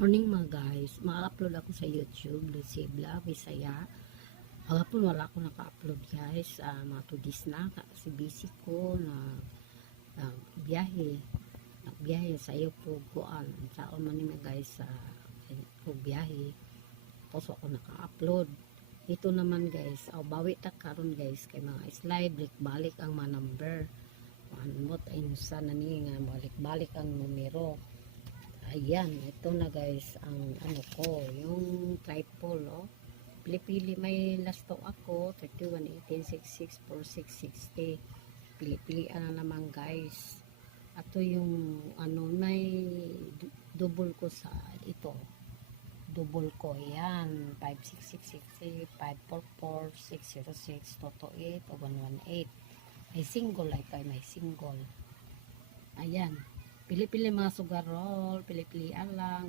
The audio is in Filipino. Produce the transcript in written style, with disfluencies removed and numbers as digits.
Morning mga guys, ma-upload ako sa YouTube, Lucy Vlog, Bisaya. Hapon wala ako naka-upload guys, mga 2 days na, kasi busy ko na biyahe. Nagbiyahe sa iyo po kuan. Saon man nimo guys sa biyahe. Tapos ako naka-upload. Ito naman guys, bawi ta karon guys kay mga slide balik ang mga number. Anmot ay sa nani nga balik-balik ang numero. Ayan, ito na guys ang ano ko, yung tripod, oh. Pili-pili, may lasto ako 31, 18, 66, 46, 60. Pili-pilian na naman guys. Ato yung ano, may double ko sa ito. Double ko, yan 56660, 544, 606, 228, 118. May single ay kay may single. Ayan. Pili-pili mga sugarol, pili-pilian lang.